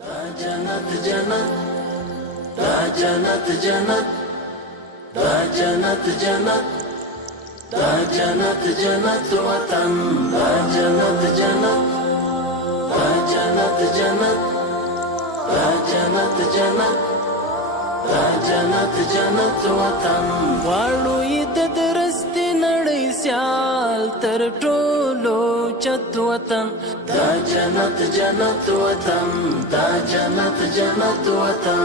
دا جنت جنت دا جنت جنت دا جنت جنت دا جنت جنت وطن دا جنت جنت دا جنت جنت دا جنت جنت دا جنت جنت وطن غواړو یې د درستې نړۍ سیال تر ټولو چت وطن دا جنت جنت وطن دا جنت جنت وطن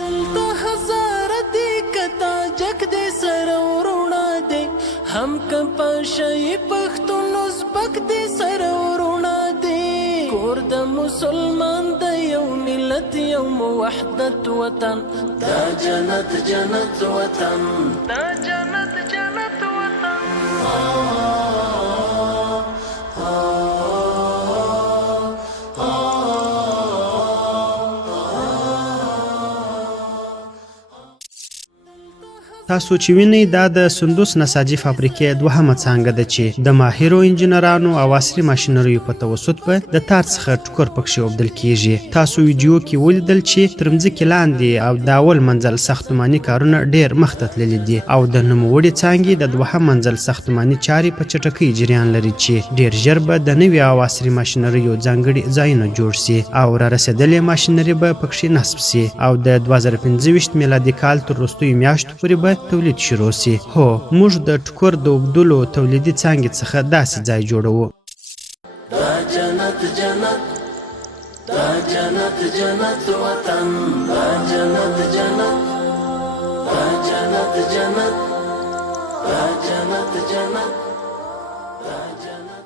دلته هزاره دي کتا جګ دې سره وروڼه دي هم که پاشي پښتون ازبک دې سره وروڼه دي کور د مسلمان د یو ملت یو وحدت وطن دا جنت جنت وطن دا جنت جنت وطن تاسو چې وینئ دا د سندوس نساجي فابریکې دوهمه څانګه ده چې د ماهرو انجنیرانو او عصري ماشینریو په توسط به د تار څخه ټوکر پکښې اوبدل کیږي. تاسو ویډیو کې ولیدل چې تر مځکې لاندې او د اول منزل ساختماني کارونه ډېر مخته تللي دي او د نوموړې څانګې د دوهم منزل ساختماني چارې په چټکۍ جریان لري چې ډېر ژر به د نوي او عصري ماشینریو ځانګړي ځایونه جوړ سي او را رسېدلې ماشینري به پکښې نصب سي او د 2025 میلادي کال تر وروستیو میاشتو پورې به تولید شروع سي. هو موږ د ټوکر د اوبدلو تولیدي څانګې څخه داسې ځای جوړوو. دا جنت جنت دا جنت جنت وطن دا جنت جنت دا جنت جنت دا جنت جنت دا جنت